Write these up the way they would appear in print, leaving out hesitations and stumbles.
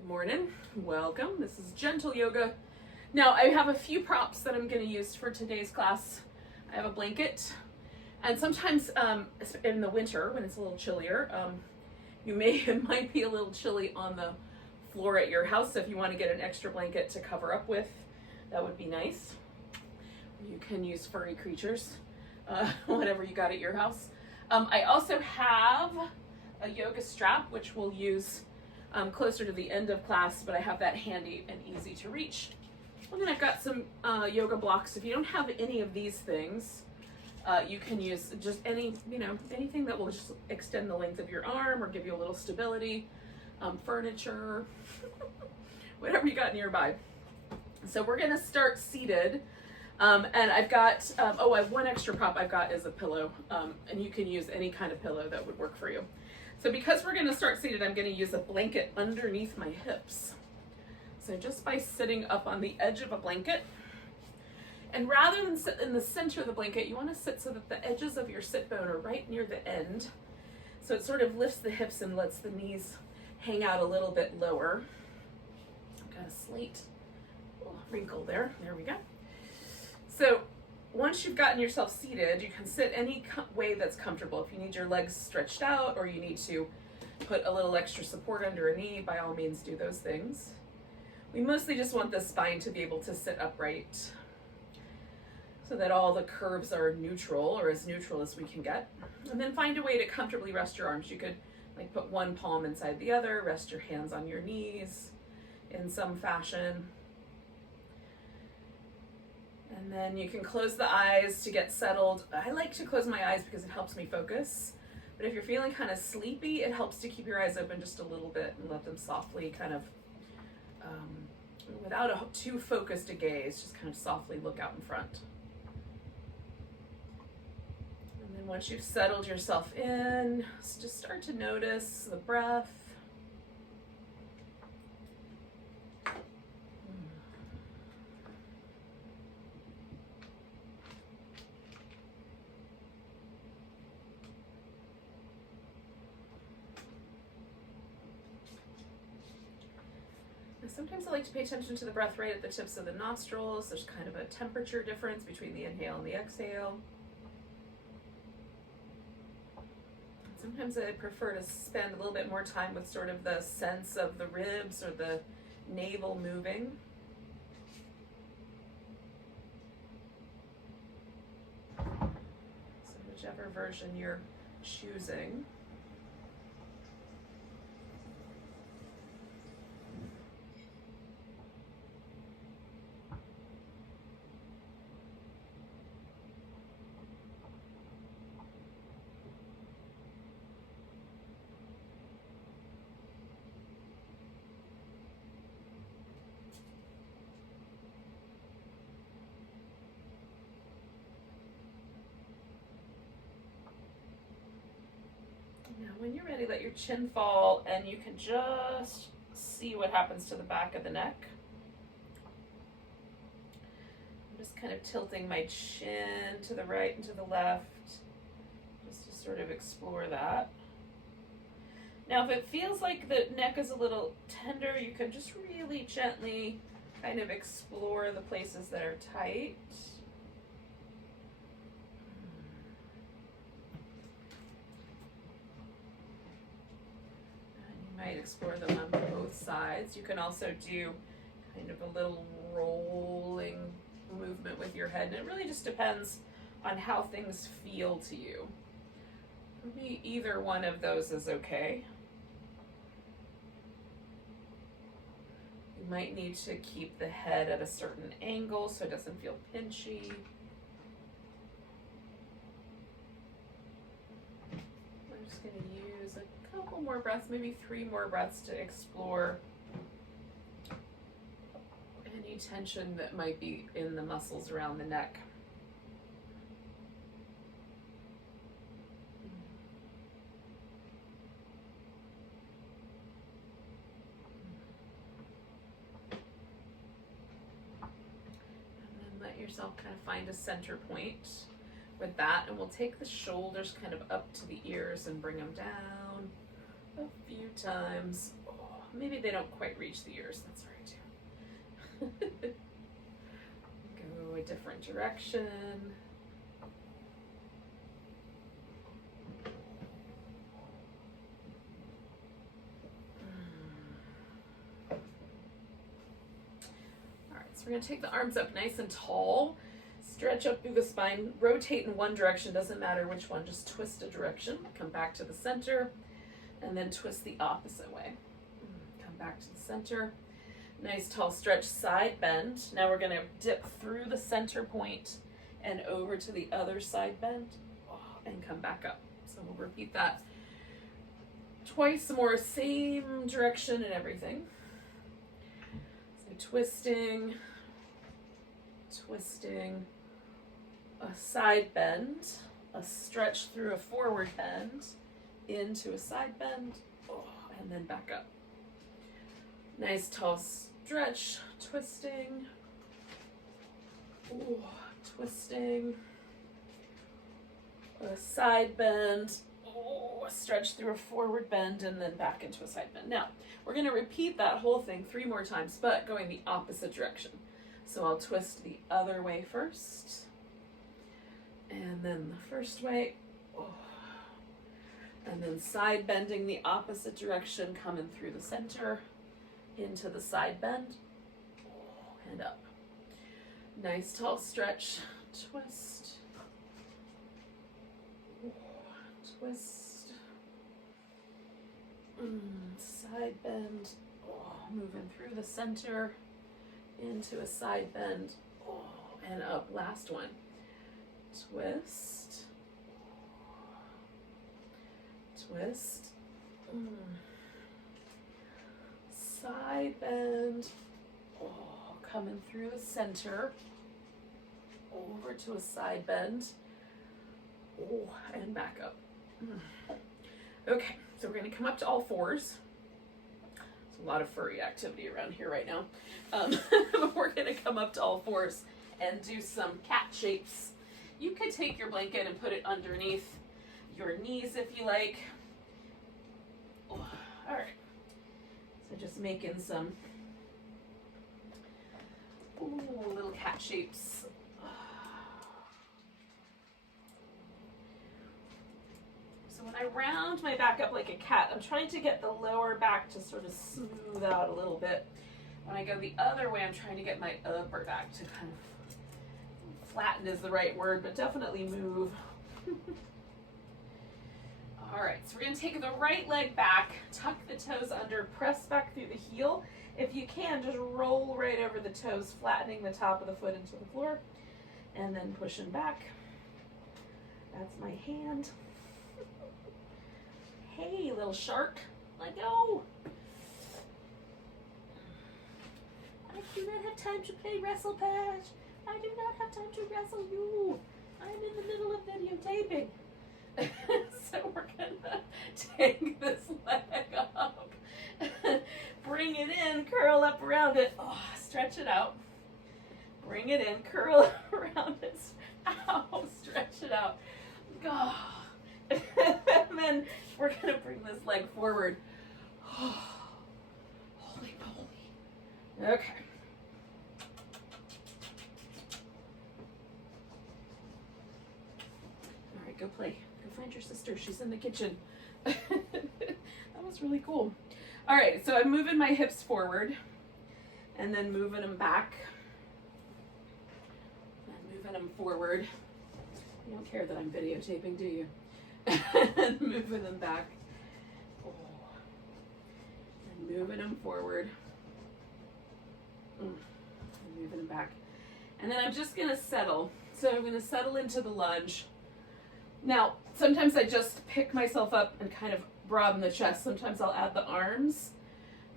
Good morning, welcome. This is gentle yoga. Now I have a few props that I'm going to use for today's class. I have a blanket, and sometimes in the winter when it's a little chillier, it might be a little chilly on the floor at your house. So if you want to get an extra blanket to cover up with, that would be nice. You can use furry creatures, whatever you got at your house. I also have a yoga strap, which we'll use closer to the end of class, but I have that handy and easy to reach. And then I've got some yoga blocks. If you don't have any of these things, you can use just anything that will just extend the length of your arm or give you a little stability, furniture, whatever you got nearby. So we're gonna start seated. And I've got, I have one extra prop I've got is a pillow, and you can use any kind of pillow that would work for you. So because we're gonna start seated, I'm gonna use a blanket underneath my hips. So just by sitting up on the edge of a blanket, and rather than sit in the center of the blanket, you wanna sit so that the edges of your sit bone are right near the end. So it sort of lifts the hips and lets the knees hang out a little bit lower. I've got a slight wrinkle there, there we go. So once you've gotten yourself seated, you can sit any way that's comfortable. If you need your legs stretched out or you need to put a little extra support under a knee, by all means do those things. We mostly just want the spine to be able to sit upright so that all the curves are neutral, or as neutral as we can get. And then find a way to comfortably rest your arms. You could put one palm inside the other, rest your hands on your knees in some fashion. And then you can close the eyes to get settled. I like to close my eyes because it helps me focus. But if you're feeling kind of sleepy, it helps to keep your eyes open just a little bit and let them softly kind of, without too focused a gaze, just kind of softly look out in front. And then once you've settled yourself in, just start to notice the breath. Sometimes I like to pay attention to the breath right at the tips of the nostrils. There's kind of a temperature difference between the inhale and the exhale. Sometimes I prefer to spend a little bit more time with sort of the sense of the ribs or the navel moving. So whichever version you're choosing. Now when you're ready, let your chin fall and you can just see what happens to the back of the neck. I'm just kind of tilting my chin to the right and to the left, just to sort of explore that. Now if it feels like the neck is a little tender, you can just really gently kind of explore the places that are tight. Might explore them on both sides. You can also do kind of a little rolling movement with your head, and it really just depends on how things feel to you. Maybe either one of those is okay. You might need to keep the head at a certain angle so it doesn't feel pinchy. I'm just going to use a couple more breaths, maybe 3 more breaths to explore any tension that might be in the muscles around the neck. And then let yourself kind of find a center point with that, and we'll take the shoulders kind of up to the ears and bring them down a few times. maybe they don't quite reach the ears. That's all right too. Go a different direction. All right, so we're going to take the arms up nice and tall. Stretch up through the spine. Rotate in one direction, doesn't matter which one, just twist a direction. Come back to the center, and then twist the opposite way. Come back to the center. Nice tall stretch, side bend. Now we're going to dip through the center point and over to the other side bend and come back up. So we'll repeat that twice more, same direction and everything. So twisting, twisting, a side bend, a stretch through a forward bend, into a side bend, and then back up. Nice tall stretch, twisting, twisting, a side bend, a stretch through a forward bend, and then back into a side bend. Now, we're going to repeat that whole thing 3 more times, but going the opposite direction. So I'll twist the other way first, and then the first way, and then side bending the opposite direction, coming through the center, into the side bend, and up. Nice tall stretch, twist, twist, side bend, moving through the center, into a side bend, and up. Last one. Twist, twist, side bend, coming through the center, over to a side bend, and back up. Okay, so we're going to come up to all fours. There's a lot of furry activity around here right now. But we're going to come up to all fours and do some cat shapes. You could take your blanket and put it underneath your knees if you like. All right. So just making some little cat shapes. So when I round my back up like a cat, I'm trying to get the lower back to sort of smooth out a little bit. When I go the other way, I'm trying to get my upper back to kind of flatten is the right word, but definitely move. All right, so we're going to take the right leg back, tuck the toes under, press back through the heel. If you can, just roll right over the toes, flattening the top of the foot into the floor, and then pushing back. That's my hand. Hey, little shark, let go. I do not have time to play Wrestle Patch. I do not have time to wrestle you. I'm in the middle of videotaping. So we're gonna take this leg up, bring it in, curl up around it, stretch it out, bring it in, curl up around it, stretch it out, and then we're gonna bring this leg forward. Holy moly. Okay. All right, go play. Go find your sister. She's in the kitchen. That was really cool. All right, so I'm moving my hips forward and then moving them back. And moving them forward. You don't care that I'm videotaping, do you? And moving them back. And moving them forward. And moving them back. And then I'm just going to settle. So I'm going to settle into the lunge. Now, sometimes I just pick myself up and kind of broaden the chest. Sometimes I'll add the arms.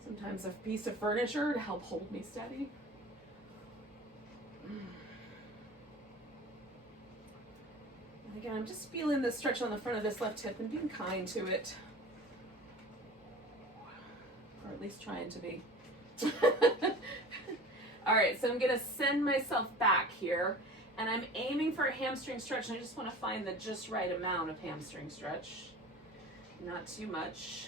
Sometimes a piece of furniture to help hold me steady. And again, I'm just feeling the stretch on the front of this left hip and being kind to it. Or at least trying to be. All right, so I'm going to send myself back here. And I'm aiming for a hamstring stretch, and I just want to find the just right amount of hamstring stretch. Not too much.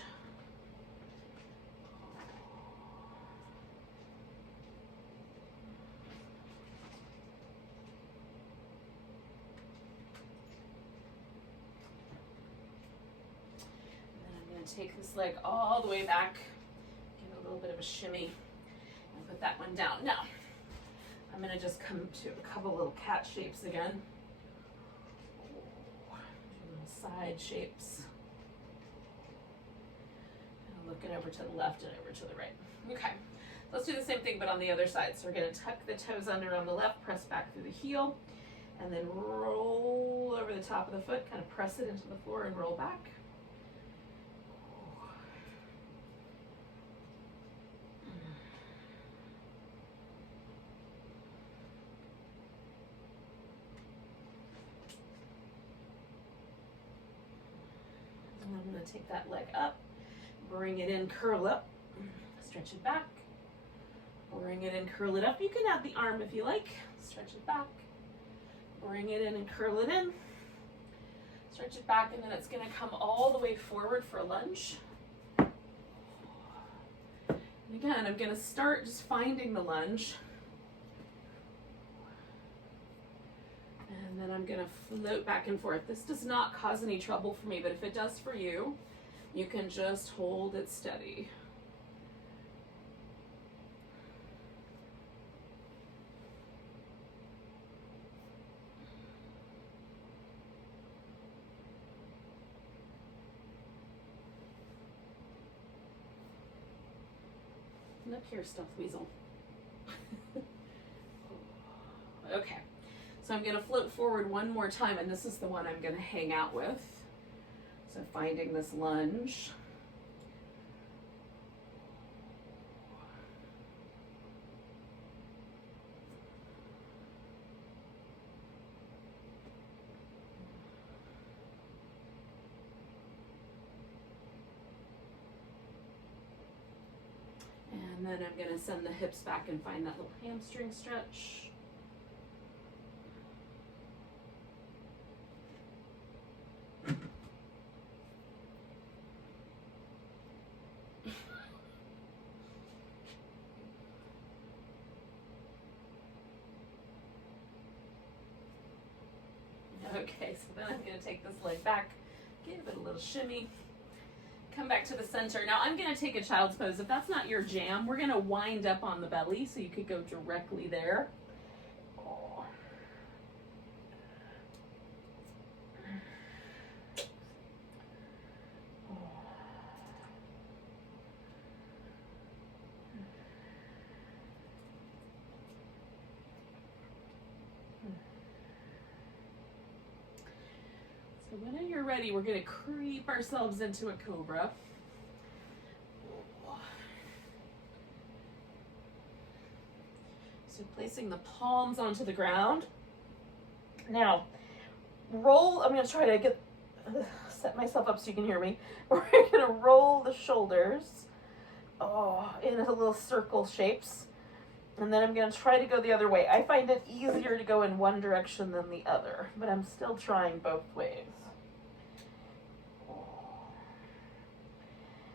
And take this leg all the way back. Give it a little bit of a shimmy. And put that one down. Now, I'm going to just come to a couple little cat shapes again. Side shapes. And looking over to the left and over to the right. Okay, let's do the same thing but on the other side. So we're going to tuck the toes under on the left, press back through the heel, and then roll over the top of the foot, kind of press it into the floor and roll back. And I'm going to take that leg up, bring it in, curl up, stretch it back, bring it in, curl it up. You can add the arm if you like, stretch it back, bring it in and curl it in, stretch it back, and then it's going to come all the way forward for a lunge. And again, I'm going to start just finding the lunge. And then I'm going to float back and forth. This does not cause any trouble for me, but if it does for you, you can just hold it steady. And up here, stuffed weasel. Okay. So I'm going to float forward one more time, and this is the one I'm going to hang out with. So finding this lunge. And then I'm going to send the hips back and find that little hamstring stretch. Okay, so then I'm going to take this leg back, give it a little shimmy, come back to the center. Now I'm going to take a child's pose. If that's not your jam, we're going to wind up on the belly so you could go directly there. So when you're ready, we're going to creep ourselves into a cobra. So placing the palms onto the ground. Now, roll, I'm going to try to set myself up so you can hear me. We're going to roll the shoulders in a little circle shapes. And then I'm going to try to go the other way. I find it easier to go in one direction than the other, but I'm still trying both ways.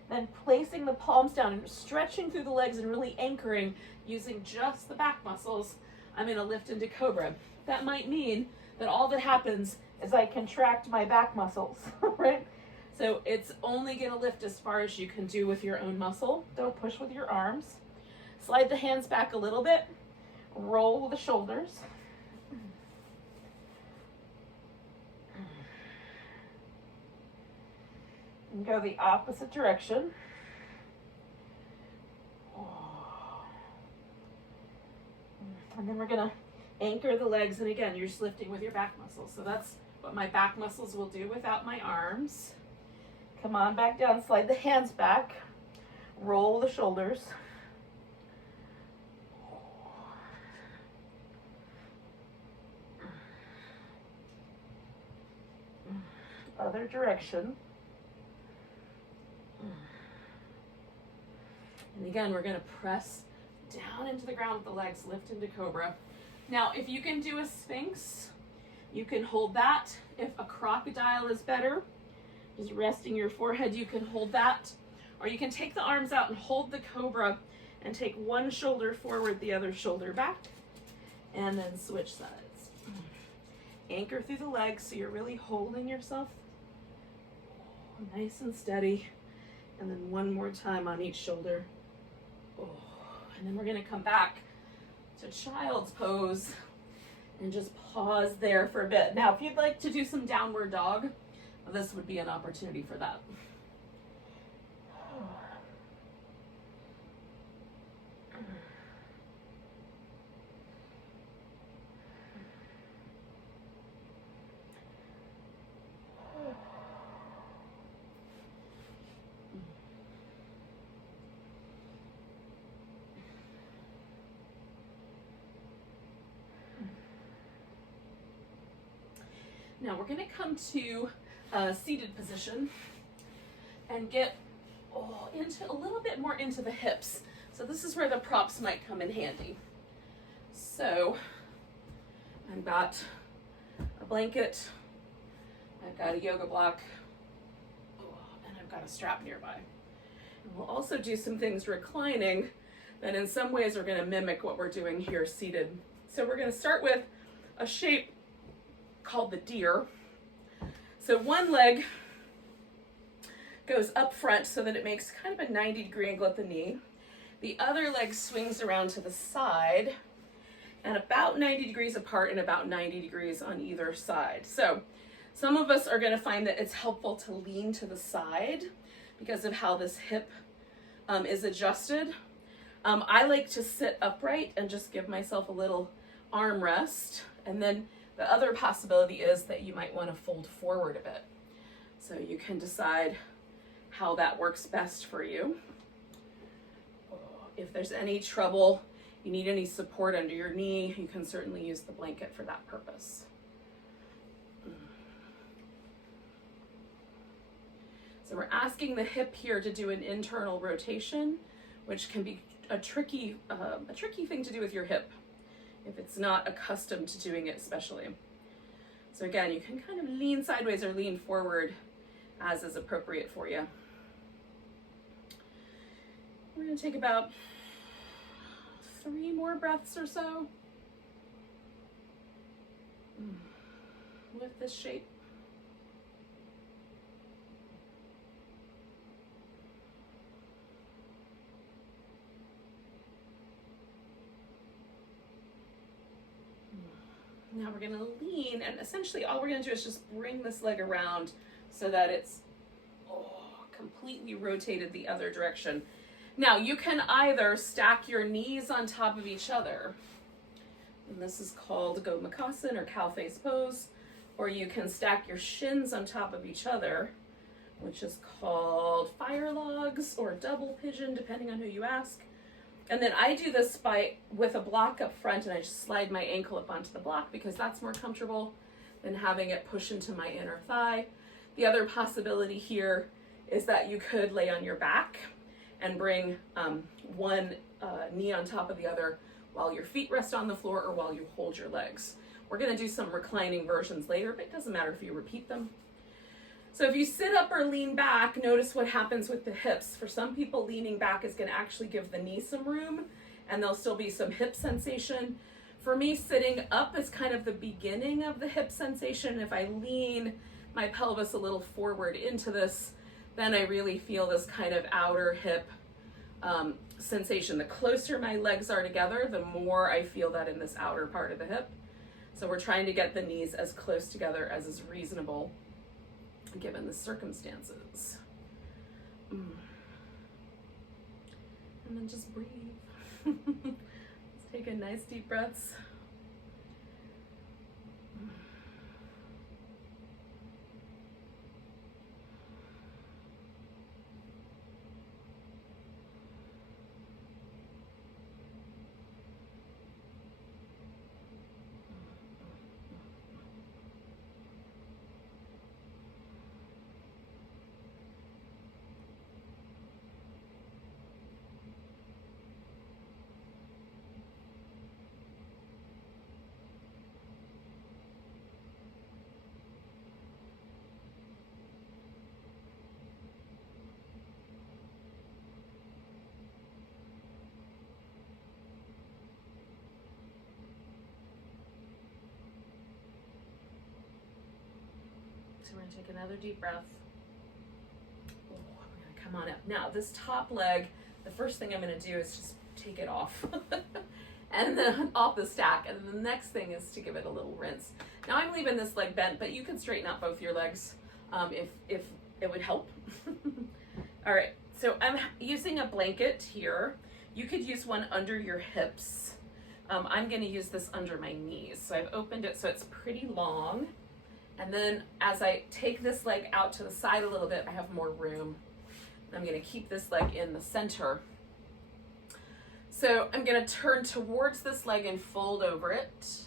Then placing the palms down and stretching through the legs and really anchoring using just the back muscles, I'm going to lift into cobra. That might mean that all that happens is I contract my back muscles, right? So it's only going to lift as far as you can do with your own muscle. Don't push with your arms. Slide the hands back a little bit. Roll the shoulders. And go the opposite direction. And then we're going to anchor the legs. And again, you're just lifting with your back muscles. So that's what my back muscles will do without my arms. Come on back down. Slide the hands back. Roll the shoulders. Other direction. And again, we're going to press down into the ground with the legs, lift into cobra. Now, if you can do a sphinx, you can hold that. If a crocodile is better, just resting your forehead, you can hold that. Or you can take the arms out and hold the cobra and take one shoulder forward, the other shoulder back, and then switch sides. Anchor through the legs so you're really holding yourself nice and steady. And then one more time on each shoulder. Oh. And then we're gonna come back to child's pose and just pause there for a bit. Now, if you'd like to do some downward dog, this would be an opportunity for that. Now we're going to come to a seated position and get into a little bit more into the hips. So this is where the props might come in handy. So I've got a blanket, I've got a yoga block, and I've got a strap nearby. And we'll also do some things reclining that in some ways are going to mimic what we're doing here seated. So we're going to start with a shape called the deer. So one leg goes up front so that it makes kind of a 90-degree angle at the knee. The other leg swings around to the side and about 90 degrees apart and about 90 degrees on either side. So some of us are going to find that it's helpful to lean to the side because of how this hip is adjusted. I like to sit upright and just give myself a little arm rest, and then the other possibility is that you might want to fold forward a bit. So you can decide how that works best for you. If there's any trouble, you need any support under your knee, you can certainly use the blanket for that purpose. So we're asking the hip here to do an internal rotation, which can be a tricky thing to do with your hip if it's not accustomed to doing it especially. So again, you can kind of lean sideways or lean forward as is appropriate for you. We're going to take about 3 more breaths or so with this shape. Now we're going to lean, and essentially all we're going to do is just bring this leg around so that it's completely rotated the other direction. Now you can either stack your knees on top of each other, and this is called Gomukhasana or cow face pose, or you can stack your shins on top of each other, which is called fire logs or double pigeon, depending on who you ask. And then I do this with a block up front, and I just slide my ankle up onto the block because that's more comfortable than having it push into my inner thigh. The other possibility here is that you could lay on your back and bring one knee on top of the other while your feet rest on the floor or while you hold your legs. We're going to do some reclining versions later, but it doesn't matter if you repeat them. So if you sit up or lean back, notice what happens with the hips. For some people, leaning back is going to actually give the knee some room, and there'll still be some hip sensation. For me, sitting up is kind of the beginning of the hip sensation. If I lean my pelvis a little forward into this, then I really feel this kind of outer hip sensation. The closer my legs are together, the more I feel that in this outer part of the hip. So we're trying to get the knees as close together as is reasonable given the circumstances. And then just breathe. Let's take a nice deep breaths. So we're going to take another deep breath. I'm going to come on up. Now this top leg, the first thing I'm going to do is just take it off and then off the stack. And then the next thing is to give it a little rinse. Now I'm leaving this leg bent, but you can straighten out both your legs if it would help. All right, so I'm using a blanket here. You could use one under your hips. I'm going to use this under my knees. So I've opened it so it's pretty long. And then as I take this leg out to the side a little bit, I have more room. I'm going to keep this leg in the center. So I'm going to turn towards this leg and fold over it.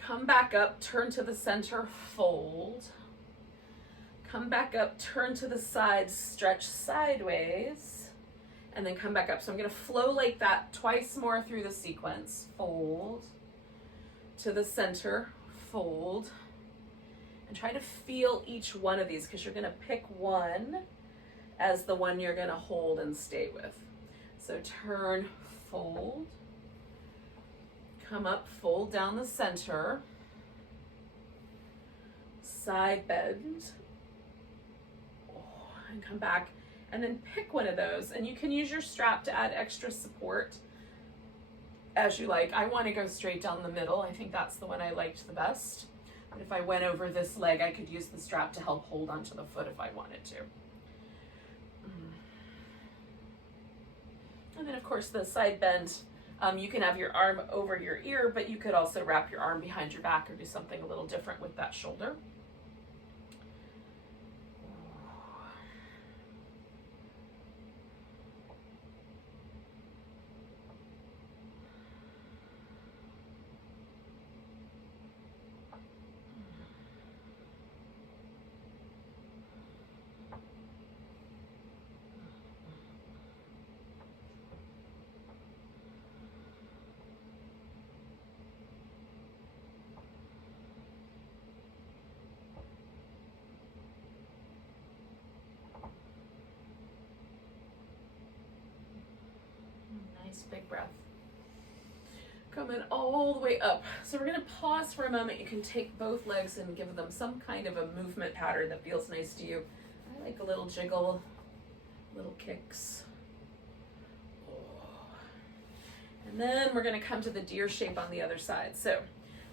Come back up, turn to the center, fold. Come back up, turn to the side, stretch sideways, and then come back up. So I'm going to flow like that twice more through the sequence. Fold to the center, fold, and try to feel each one of these because you're going to pick one as the one you're going to hold and stay with. So turn, fold, come up, fold down the center, side bend, and come back, and then pick one of those. And you can use your strap to add extra support as you like. I want to go straight down the middle. I think that's the one I liked the best. But if I went over this leg, I could use the strap to help hold onto the foot if I wanted to. And then of course the side bend, you can have your arm over your ear, but you could also wrap your arm behind your back or do something a little different with that shoulder. Big breath. Coming all the way up. So we're going to pause for a moment. You can take both legs and give them some kind of a movement pattern that feels nice to you. I like a little jiggle, little kicks. And then we're going to come to the deer shape on the other side. So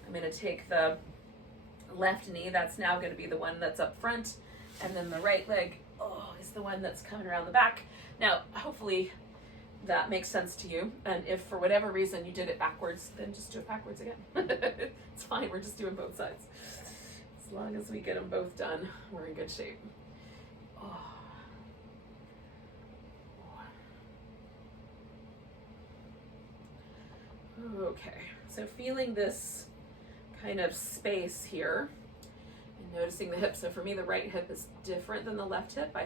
I'm going to take the left knee. That's now going to be the one that's up front. And then the right leg is the one that's coming around the back. Now, hopefully that makes sense to you, and if for whatever reason you did it backwards, then just do it backwards again. It's fine, we're just doing both sides. As long as we get them both done, we're in good shape. Okay, so feeling this kind of space here, and noticing the hip. So for me, the right hip is different than the left hip.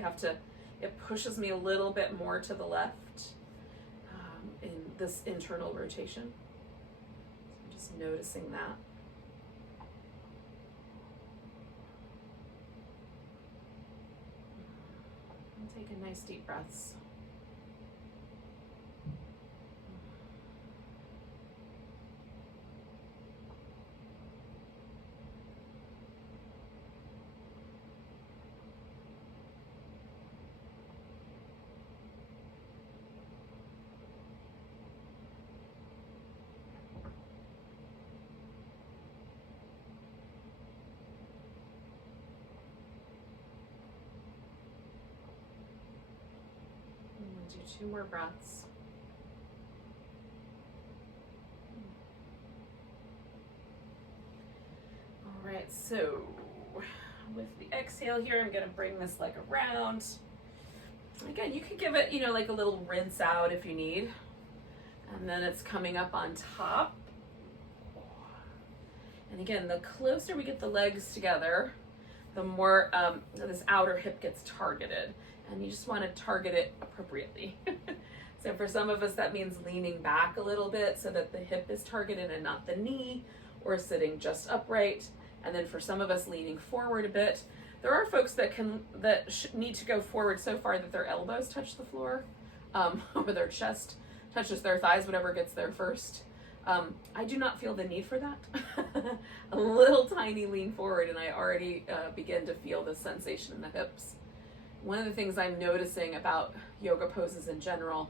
It pushes me a little bit more to the left. In this internal rotation. So I'm just noticing that. And take a nice deep breaths. Do 2 more breaths. All right, so with the exhale here, I'm going to bring this leg around. Again, you could give it, like a little rinse out if you need. And then it's coming up on top. And again, the closer we get the legs together, the more this outer hip gets targeted. And you just want to target it appropriately. So for some of us, that means leaning back a little bit so that the hip is targeted and not the knee, or sitting just upright. And then for some of us, leaning forward a bit. There are folks that need to go forward so far that their elbows touch the floor, or their chest touches their thighs, whatever gets there first. I do not feel the need for that. A little tiny lean forward, and I already begin to feel the sensation in the hips. One of the things I'm noticing about yoga poses in general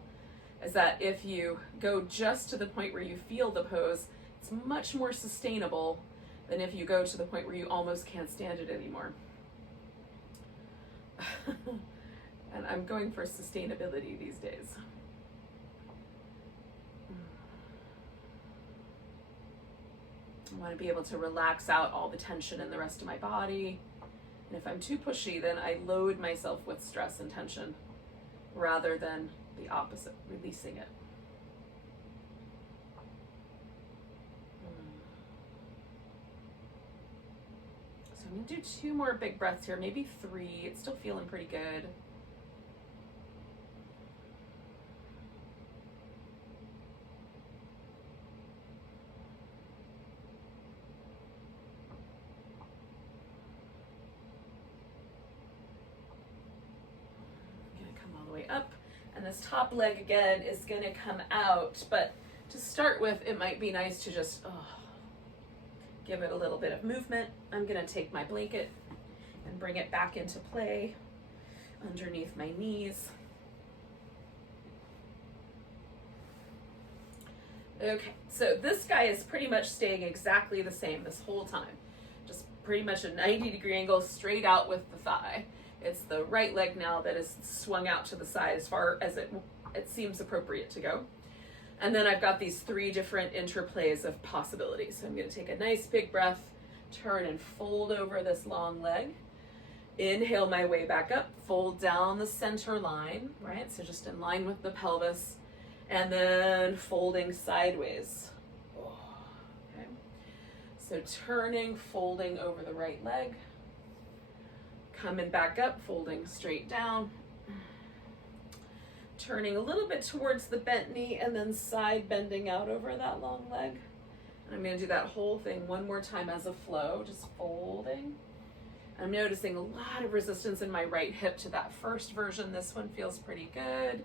is that if you go just to the point where you feel the pose, it's much more sustainable than if you go to the point where you almost can't stand it anymore. And I'm going for sustainability these days. I want to be able to relax out all the tension in the rest of my body. And if I'm too pushy, then I load myself with stress and tension rather than the opposite, releasing it. So I'm going to do 2 more big breaths here, maybe 3. It's still feeling pretty good. Up, and this top leg again is going to come out, but to start with, it might be nice to just give it a little bit of movement. I'm going to take my blanket and bring it back into play underneath my knees. Okay, so this guy is pretty much staying exactly the same this whole time, just pretty much a 90-degree angle straight out with the thigh. It's the right leg now that is swung out to the side as far as it seems appropriate to go. And then I've got these 3 different interplays of possibilities. So I'm going to take a nice big breath, turn and fold over this long leg. Inhale my way back up, fold down the center line, right? So just in line with the pelvis, and then folding sideways. Okay. So turning, folding over the right leg. Coming back up, folding straight down, turning a little bit towards the bent knee, and then side bending out over that long leg. And I'm going to do that whole thing one more time as a flow, just folding. I'm noticing a lot of resistance in my right hip to that first version. This one feels pretty good.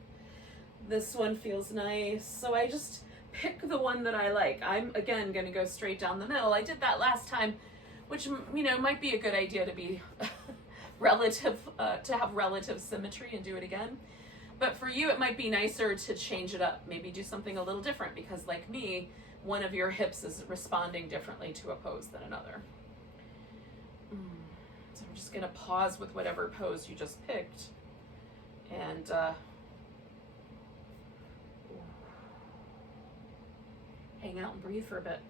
This one feels nice. So I just pick the one that I like. I'm, again, going to go straight down the middle. I did that last time, which, might be a good idea to be to have relative symmetry and do it again. But for you, it might be nicer to change it up. Maybe do something a little different because, like me, one of your hips is responding differently to a pose than another. So I'm just going to pause with whatever pose you just picked and hang out and breathe for a bit.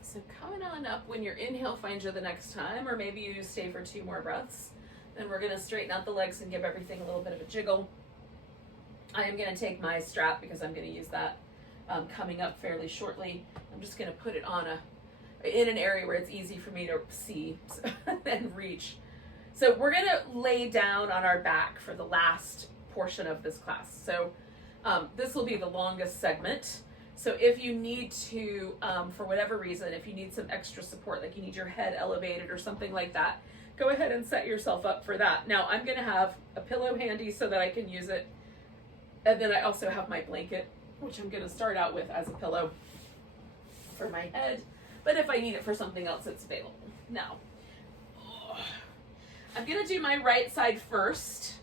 So coming on up, when your inhale finds you the next time, or maybe you stay for 2 more breaths, then we're going to straighten out the legs and give everything a little bit of a jiggle. I am going to take my strap because I'm going to use that coming up fairly shortly. I'm just going to put it on in an area where it's easy for me to see and reach. So we're going to lay down on our back for the last portion of this class. So this will be the longest segment. So if you need to, for whatever reason, if you need some extra support, like you need your head elevated or something like that, go ahead and set yourself up for that. Now I'm going to have a pillow handy so that I can use it. And then I also have my blanket, which I'm going to start out with as a pillow for my head. But if I need it for something else, it's available. Now, I'm going to do my right side first.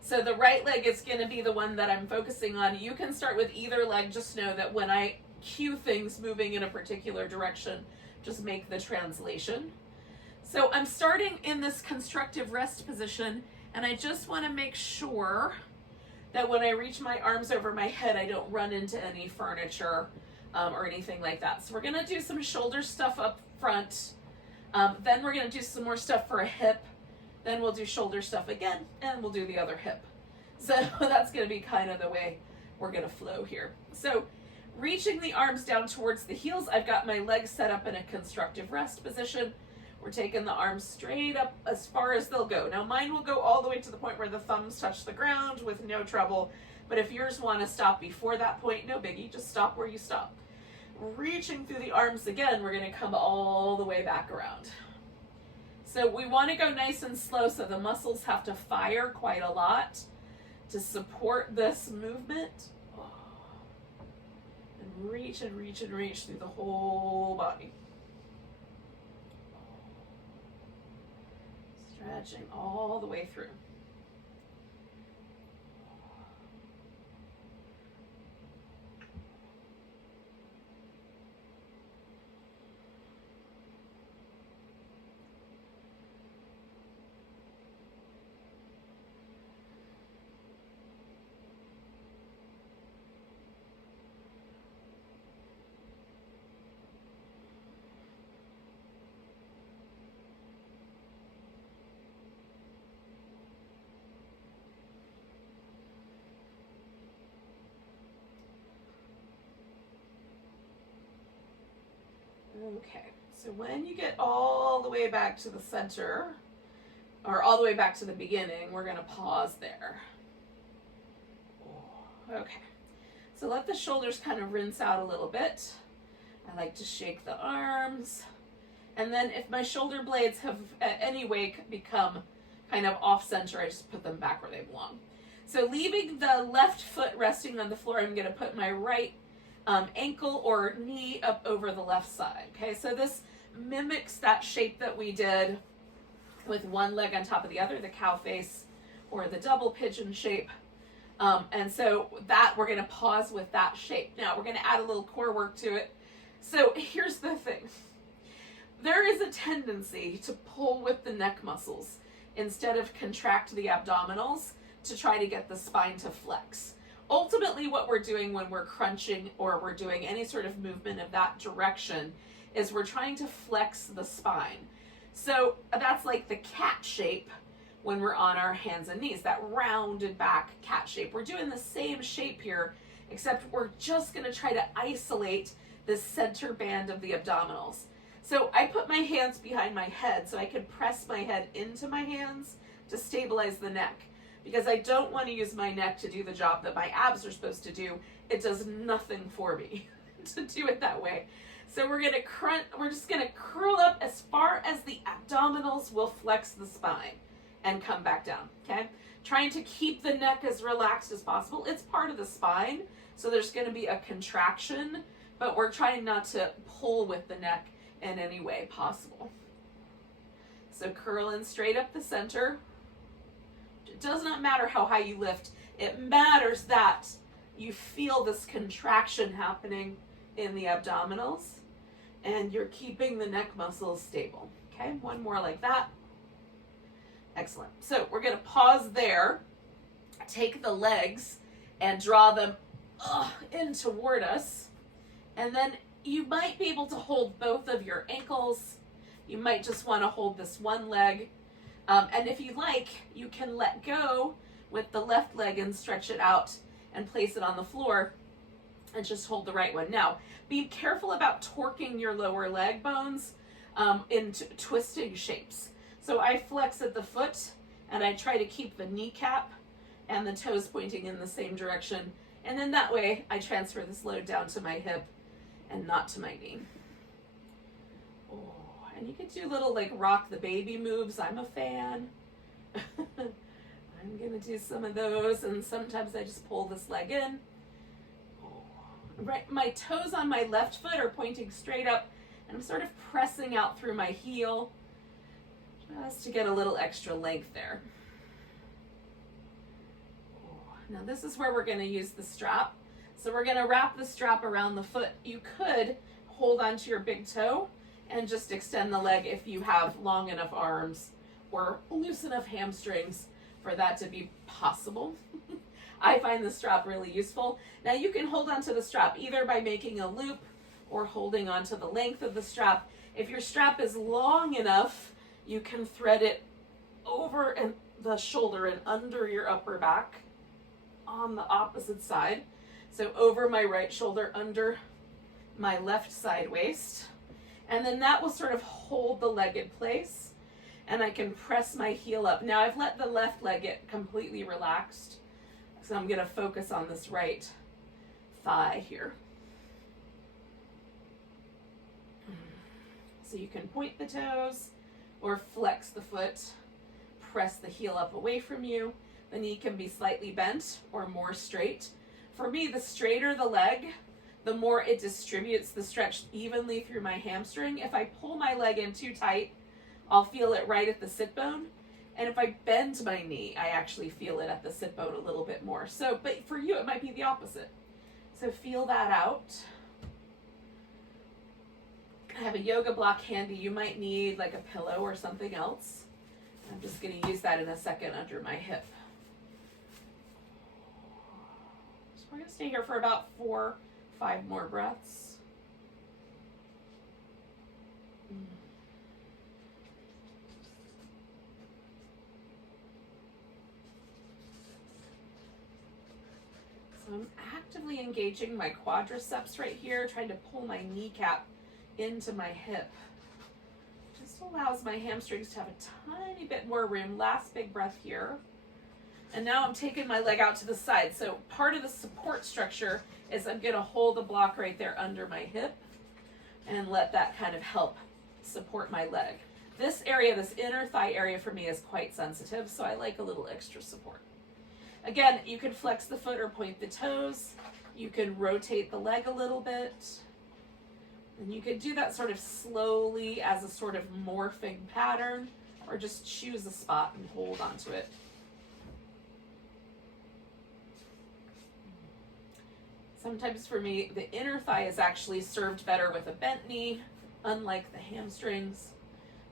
So the right leg is going to be the one that I'm focusing on. You can start with either leg. Just know that when I cue things moving in a particular direction, just make the translation. So I'm starting in this constructive rest position, and I just want to make sure that when I reach my arms over my head, I don't run into any furniture or anything like that. So we're going to do some shoulder stuff up front. Then we're going to do some more stuff for a hip. then we'll do shoulder stuff again, and we'll do the other hip. So that's going to be kind of the way we're going to flow here. So reaching the arms down towards the heels, I've got my legs set up in a constructive rest position. We're taking the arms straight up as far as they'll go. Now mine will go all the way to the point where the thumbs touch the ground with no trouble, but if yours want to stop before that point, no biggie, just stop where you stop. Reaching through the arms again, we're going to come all the way back around. So we want to go nice and slow so the muscles have to fire quite a lot to support this movement. And reach and reach and reach through the whole body. Stretching all the way through. Okay, so when you get all the way back to the center, or all the way back to the beginning, we're going to pause there. Okay, so let the shoulders kind of rinse out a little bit. I like to shake the arms. And then if my shoulder blades have at any way become kind of off center, I just put them back where they belong. So leaving the left foot resting on the floor, I'm going to put my right ankle or knee up over the left side. Okay, so this mimics that shape that we did with one leg on top of the other, the cow face or the double pigeon shape. And so that we're going to pause with that shape. Now we're going to add a little core work to it. So here's the thing. There is a tendency to pull with the neck muscles instead of contract the abdominals to try to get the spine to flex. Ultimately, what we're doing when we're crunching or we're doing any sort of movement of that direction is we're trying to flex the spine. So that's like the cat shape when we're on our hands and knees, that rounded back cat shape. We're doing the same shape here, except we're just going to try to isolate the center band of the abdominals. So I put my hands behind my head so I can press my head into my hands to stabilize the neck, because I don't want to use my neck to do the job that my abs are supposed to do. It does nothing for me to do it that way. So we're just going to curl up as far as the abdominals will flex the spine and come back down, okay? Trying to keep the neck as relaxed as possible. It's part of the spine, so there's going to be a contraction, but we're trying not to pull with the neck in any way possible. So curl in straight up the center. It does not matter how high you lift. It matters that you feel this contraction happening in the abdominals and you're keeping the neck muscles stable. Okay, one more like that. Excellent. So we're going to pause there, take the legs and draw them in toward us. And then you might be able to hold both of your ankles. You might just want to hold this one leg. And if you like, you can let go with the left leg and stretch it out and place it on the floor and just hold the right one. Now, be careful about torquing your lower leg bones into twisting shapes. So I flex at the foot and I try to keep the kneecap and the toes pointing in the same direction. And then that way I transfer this load down to my hip and not to my knee. And you can do little like rock the baby moves. I'm a fan. I'm going to do some of those, and sometimes I just pull this leg in. Right, my toes on my left foot are pointing straight up, and I'm sort of pressing out through my heel just to get a little extra length there. Now this is where we're going to use the strap. So we're going to wrap the strap around the foot. You could hold onto your big toe and just extend the leg if you have long enough arms or loose enough hamstrings for that to be possible. I find the strap really useful. Now you can hold onto the strap either by making a loop or holding onto the length of the strap. If your strap is long enough, you can thread it over and the shoulder and under your upper back on the opposite side. So over my right shoulder, under my left side waist. And then that will sort of hold the leg in place, and I can press my heel up. Now I've let the left leg get completely relaxed, so I'm going to focus on this right thigh here. So you can point the toes or flex the foot, press the heel up away from you. The knee can be slightly bent or more straight. For me, the straighter the leg, the more it distributes the stretch evenly through my hamstring. If I pull my leg in too tight, I'll feel it right at the sit bone. And if I bend my knee, I actually feel it at the sit bone a little bit more. So, but for you, it might be the opposite. So feel that out. I have a yoga block handy. You might need like a pillow or something else. I'm just going to use that in a second under my hip. So we're going to stay here for about 4-5 more breaths. So I'm actively engaging my quadriceps right here, trying to pull my kneecap into my hip. Just allows my hamstrings to have a tiny bit more room. Last big breath here. And now I'm taking my leg out to the side. So part of the support structure is I'm going to hold the block right there under my hip and let that kind of help support my leg. This area, this inner thigh area for me is quite sensitive, so I like a little extra support. Again, you can flex the foot or point the toes. You can rotate the leg a little bit. And you can do that sort of slowly as a sort of morphing pattern, or just choose a spot and hold onto it. Sometimes for me, the inner thigh is actually served better with a bent knee, unlike the hamstrings.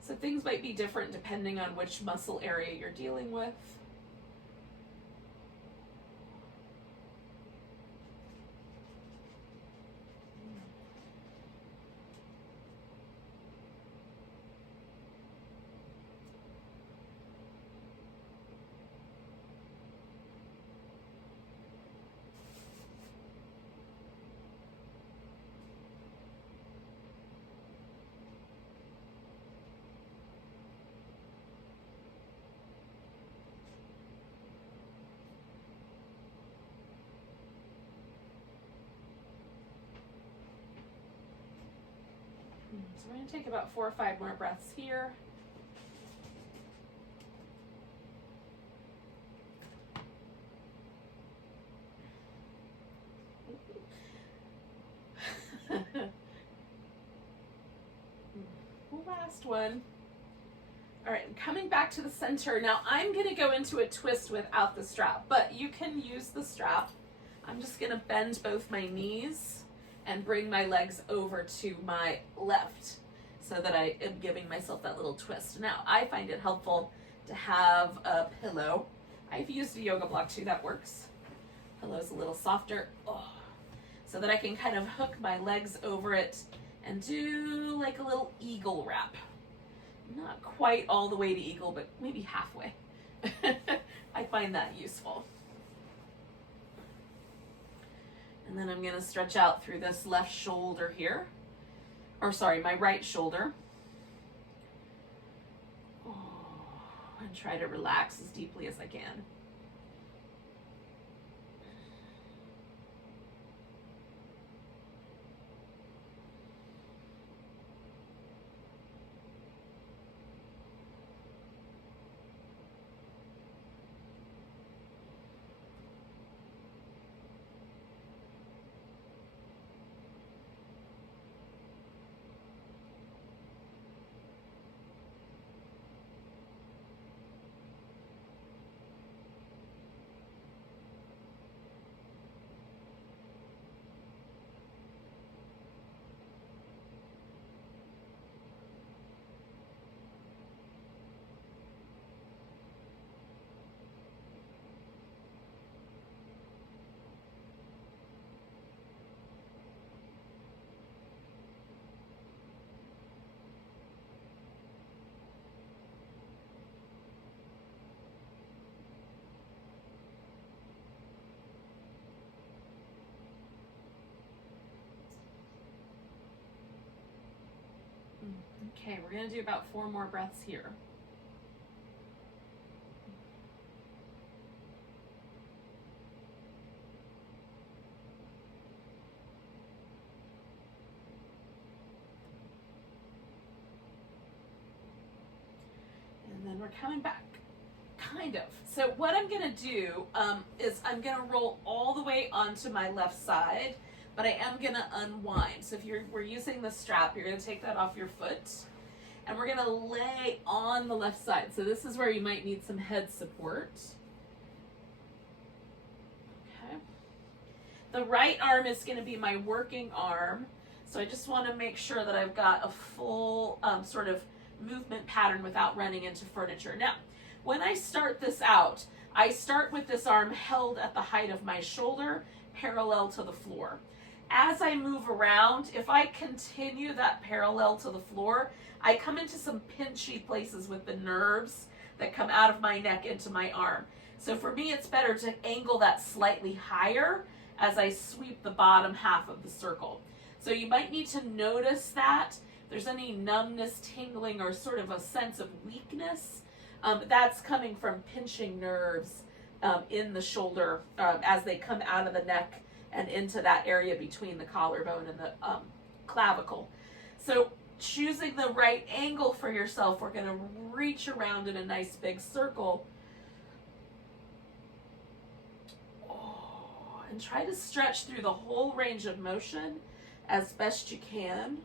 So things might be different depending on which muscle area you're dealing with. So we're going to take about 4 or 5 more breaths here. Last one. All right, I'm coming back to the center. Now I'm going to go into a twist without the strap, but you can use the strap. I'm just going to bend both my knees and bring my legs over to my left so that I am giving myself that little twist. Now, I find it helpful to have a pillow. I've used a yoga block too, that works. Pillow's a little softer, so that I can kind of hook my legs over it and do like a little eagle wrap. Not quite all the way to eagle, but maybe halfway. I find that useful. And then I'm going to stretch out through this left shoulder here. Or sorry, my right shoulder. And try to relax as deeply as I can. Okay, we're going to do about 4 more breaths here. And then we're coming back, kind of. So what I'm going to do is I'm going to roll all the way onto my left side, but I am going to unwind. So if we're using the strap, you're going to take that off your foot, and we're going to lay on the left side. So this is where you might need some head support. Okay. The right arm is going to be my working arm. So I just want to make sure that I've got a full sort of movement pattern without running into furniture. Now, when I start this out, I start with this arm held at the height of my shoulder, parallel to the floor. As I move around, if I continue that parallel to the floor, I come into some pinchy places with the nerves that come out of my neck into my arm. So for me, it's better to angle that slightly higher as I sweep the bottom half of the circle. So you might need to notice that. If there's any numbness, tingling, or sort of a sense of weakness, that's coming from pinching nerves in the shoulder as they come out of the neck and into that area between the collarbone and the clavicle. So choosing the right angle for yourself, we're going to reach around in a nice big circle. And try to stretch through the whole range of motion as best you can.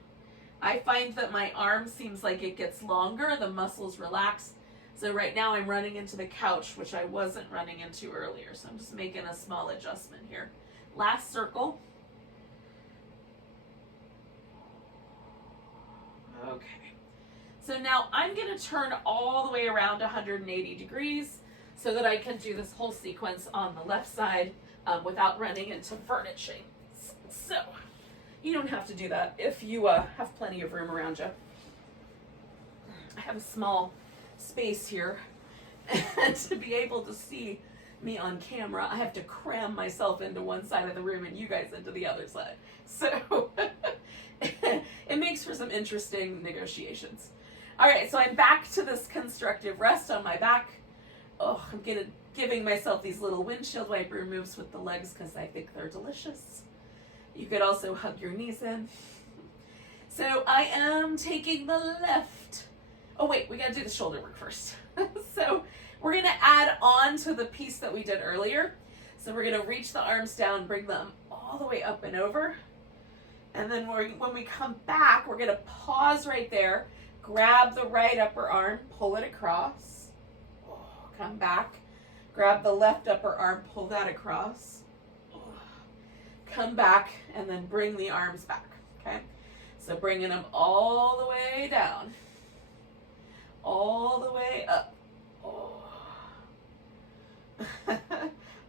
I find that my arm seems like it gets longer, the muscles relax. So right now I'm running into the couch, which I wasn't running into earlier. So I'm just making a small adjustment here. Last circle. Okay. So now I'm going to turn all the way around 180 degrees so that I can do this whole sequence on the left side without running into furnishing. So you don't have to do that if you have plenty of room around you. I have a small space here, and to be able to see me on camera, I have to cram myself into one side of the room and you guys into the other side. So it makes for some interesting negotiations. All right, so I'm back to this constructive rest on my back. Oh, I'm giving myself these little windshield wiper moves with the legs because I think they're delicious. You could also hug your knees in. So I am taking the left. Oh wait, we gotta do the shoulder work first. So we're gonna add on to the piece that we did earlier. So we're gonna reach the arms down, bring them all the way up and over. And then when we come back, we're gonna pause right there, grab the right upper arm, pull it across. Oh, come back, grab the left upper arm, pull that across. Oh, come back, and then bring the arms back, okay? So bringing them all the way down, all the way up. Oh.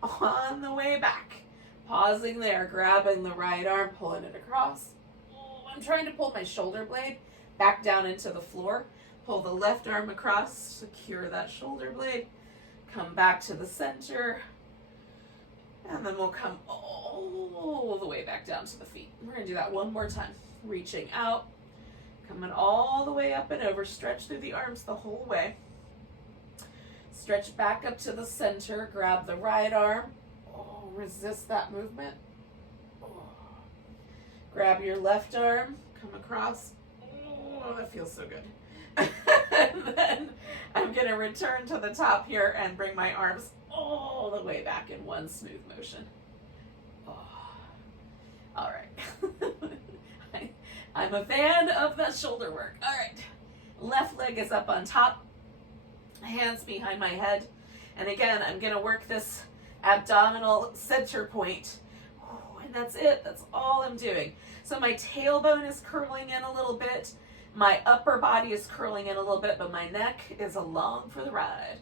On the way back, pausing there, grabbing the right arm, pulling it across. Oh, I'm trying to pull my shoulder blade back down into the floor. Pull the left arm across, secure that shoulder blade, come back to the center, and then we'll come all the way back down to the feet. We're gonna do that one more time. Reaching out, coming all the way up and over, stretch through the arms the whole way. Stretch back up to the center, grab the right arm. Oh, resist that movement. Oh. Grab your left arm, come across. Oh, that feels so good. And then I'm gonna return to the top here and bring my arms all the way back in one smooth motion. Oh. All right. I'm a fan of the shoulder work. All right. Left leg is up on top. Hands behind my head. And again, I'm going to work this abdominal center point. And that's it. That's all I'm doing. So my tailbone is curling in a little bit. My upper body is curling in a little bit, but my neck is along for the ride.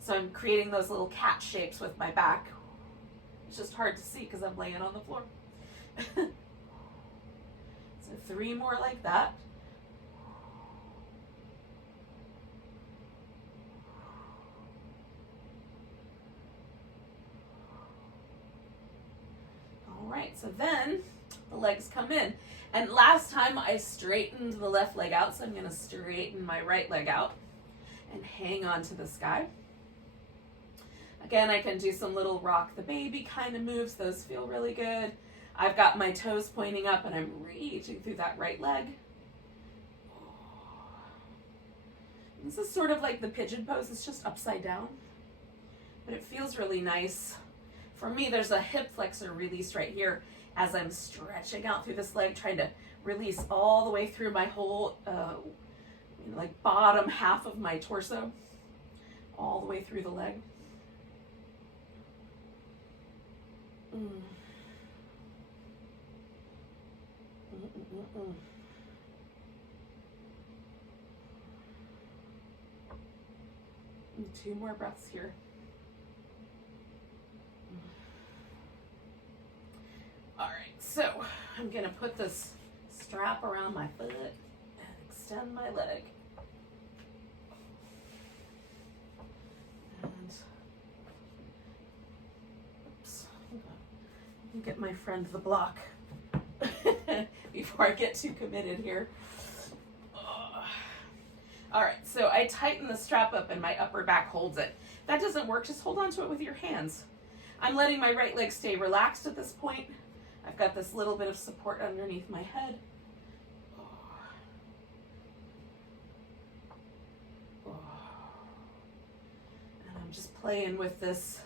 So I'm creating those little cat shapes with my back. It's just hard to see because I'm laying on the floor. So 3 more like that. All right, so So then the legs come in. And last time I straightened the left leg out, so I'm going to straighten my right leg out and hang on to this guy. Again, I can do some little rock the baby kind of moves. Those feel really good. I've got my toes pointing up and I'm reaching through that right leg. This is sort of like the pigeon pose. It's just upside down, but it feels really nice. For me, there's a hip flexor release right here as I'm stretching out through this leg, trying to release all the way through my whole, like bottom half of my torso, all the way through the leg. And 2 more breaths here. All right, so I'm gonna put this strap around my foot and extend my leg. And oops, get my friend the block before I get too committed here. All right, so I tighten the strap up and my upper back holds it. If that doesn't work, just hold on to it with your hands. I'm letting my right leg stay relaxed at this point. I've got this little bit of support underneath my head. And I'm just playing with this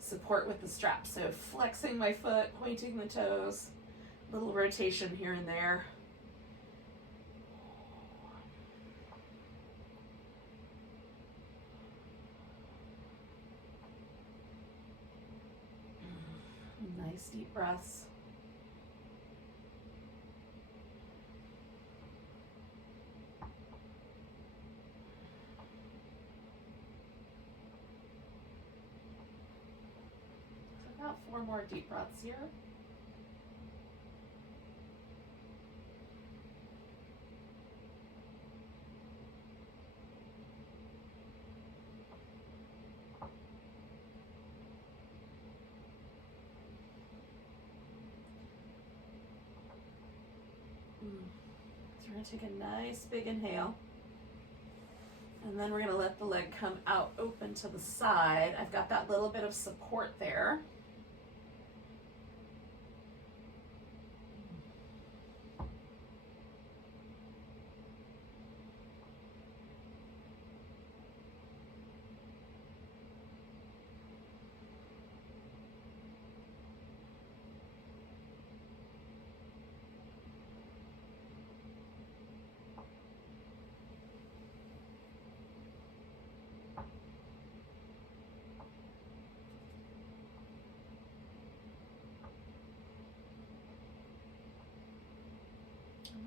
support with the strap. So flexing my foot, pointing the toes, little rotation here and there. Nice deep breaths. So about 4 more deep breaths here. So we're going to take a nice big inhale. And then we're going to let the leg come out open to the side. I've got that little bit of support there.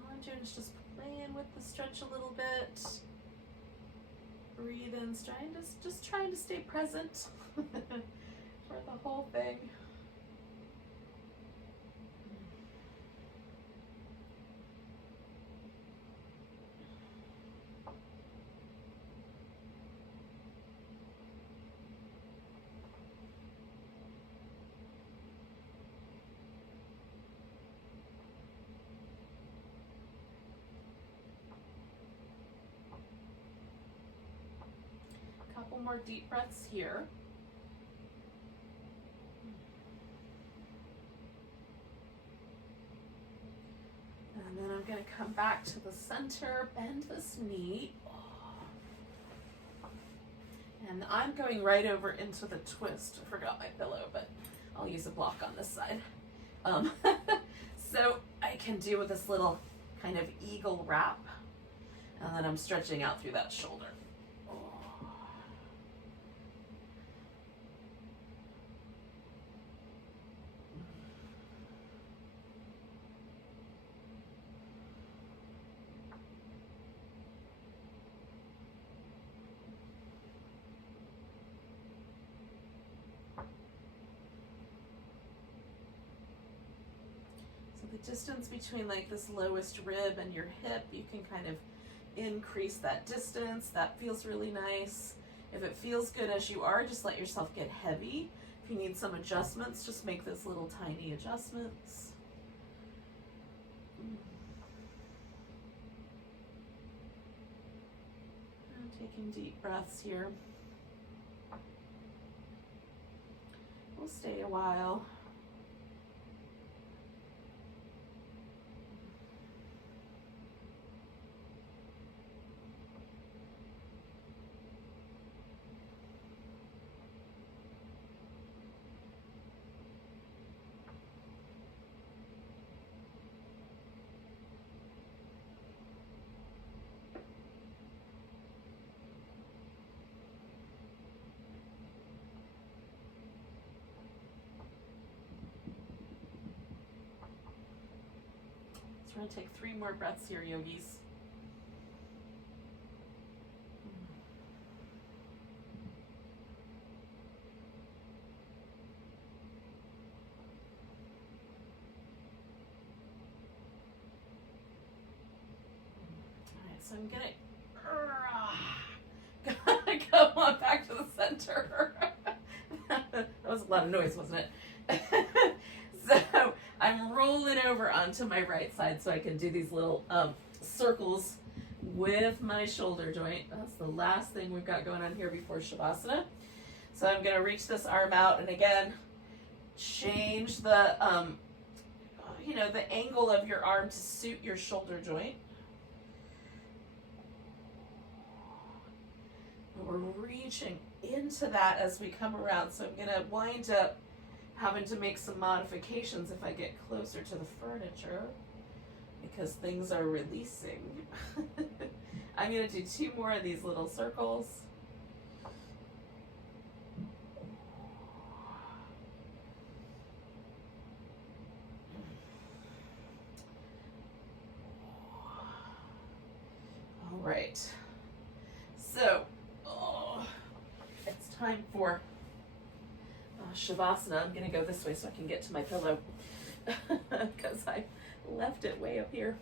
All I'm doing is just playing with the stretch a little bit. Breathe in, just trying to stay present for the whole thing. Couple more deep breaths here. And then I'm going to come back to the center, bend this knee. And I'm going right over into the twist. I forgot my pillow, but I'll use a block on this side. So I can do with this little kind of eagle wrap. And then I'm stretching out through that shoulder. The distance between like this lowest rib and your hip, you can kind of increase that distance. That feels really nice. If it feels good as you are, just let yourself get heavy. If you need some adjustments, just make those little tiny adjustments. And taking deep breaths here. We'll stay a while. We're going to take 3 more breaths here, yogis. All right, so I'm going to come on back to the center. That was a lot of noise, wasn't it? So I'm rolling over onto my right side so I can do these little circles with my shoulder joint. That's the last thing we've got going on here before Shavasana. So I'm going to reach this arm out, and again, change the, the angle of your arm to suit your shoulder joint. And we're reaching into that as we come around. So I'm going to wind up having to make some modifications if I get closer to the furniture because things are releasing. I'm going to do 2 more of these little circles. All right. So, it's time for Shavasana. I'm going to go this way so I can get to my pillow because I left it way up here.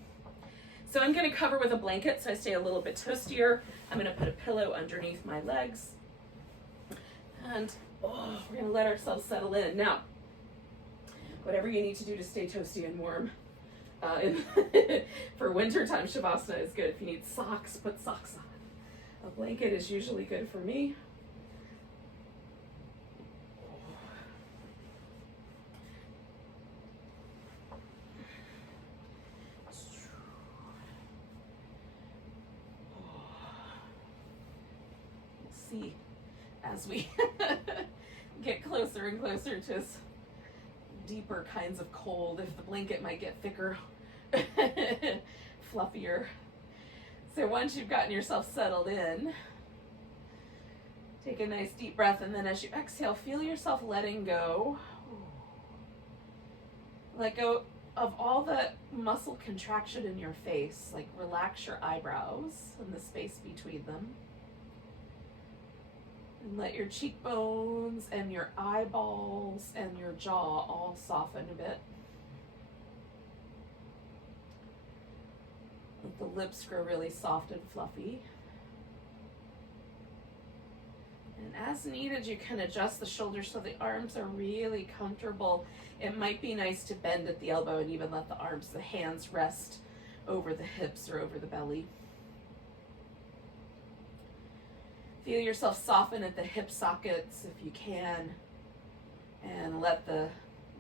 So I'm going to cover with a blanket so I stay a little bit toastier. I'm going to put a pillow underneath my legs. And we're going to let ourselves settle in. Now, whatever you need to do to stay toasty and warm. For wintertime, Shavasana is good. If you need socks, put socks on. A blanket is usually good for me. See, as we get closer and closer to deeper kinds of cold, if the blanket might get thicker, fluffier. So once you've gotten yourself settled in, take a nice deep breath, and then as you exhale, feel yourself letting go. Let go of all the muscle contraction in your face, like relax your eyebrows and the space between them. And let your cheekbones and your eyeballs and your jaw all soften a bit. Let the lips grow really soft and fluffy. And as needed, you can adjust the shoulders so the arms are really comfortable. It might be nice to bend at the elbow and even let the hands rest over the hips or over the belly. Feel yourself soften at the hip sockets if you can, and let the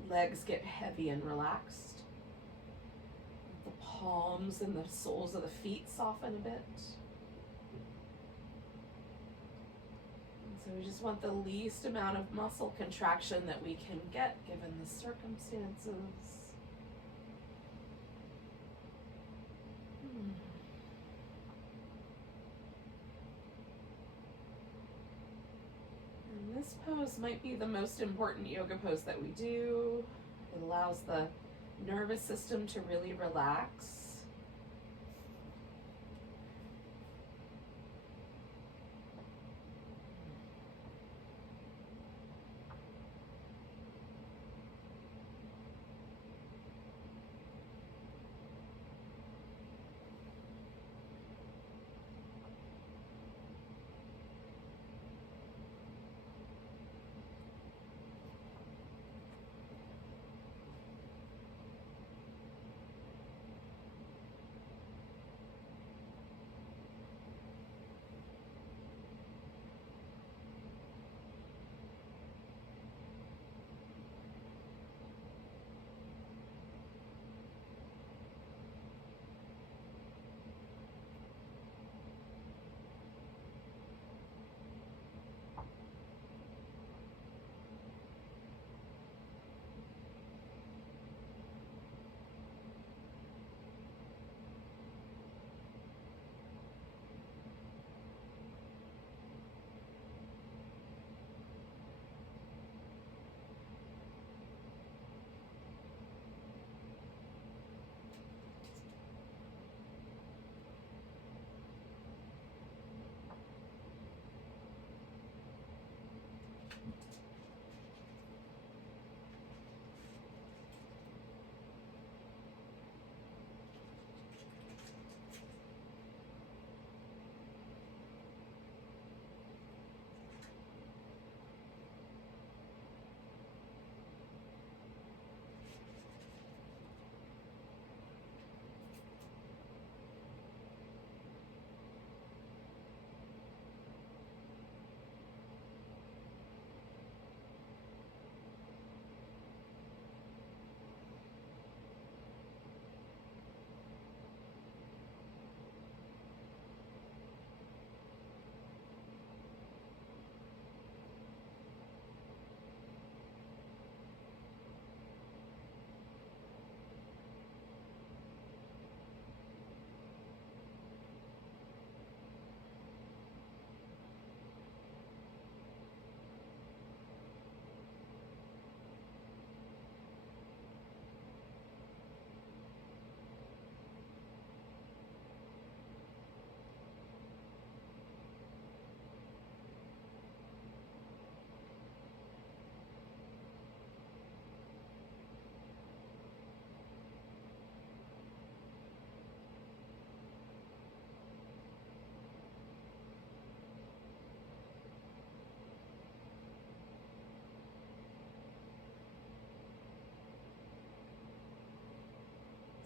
legs get heavy and relaxed. Let the palms and the soles of the feet soften a bit. And so we just want the least amount of muscle contraction that we can get given the circumstances. This pose might be the most important yoga pose that we do. It allows the nervous system to really relax.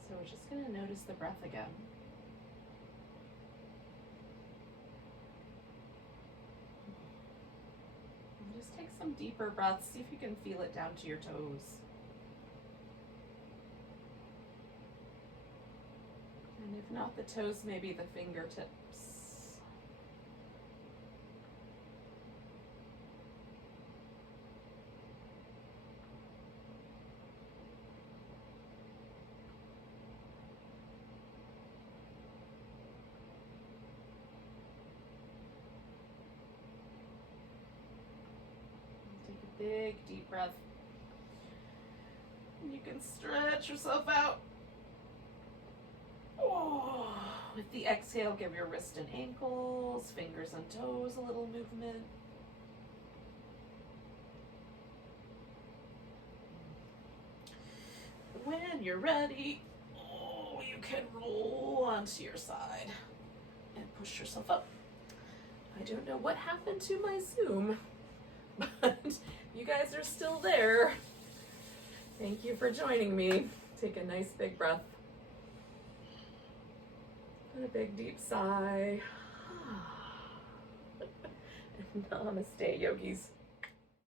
So we're just going to notice the breath again. And just take some deeper breaths. See if you can feel it down to your toes. And if not the toes, maybe the fingertips. Big deep breath. And you can stretch yourself out. Oh. With the exhale, give your wrist and ankles, fingers and toes a little movement. When you're ready, you can roll onto your side and push yourself up. I don't know what happened to my Zoom, but you guys are still there. Thank you for joining me. Take a nice big breath. And a big deep sigh. Namaste, yogis.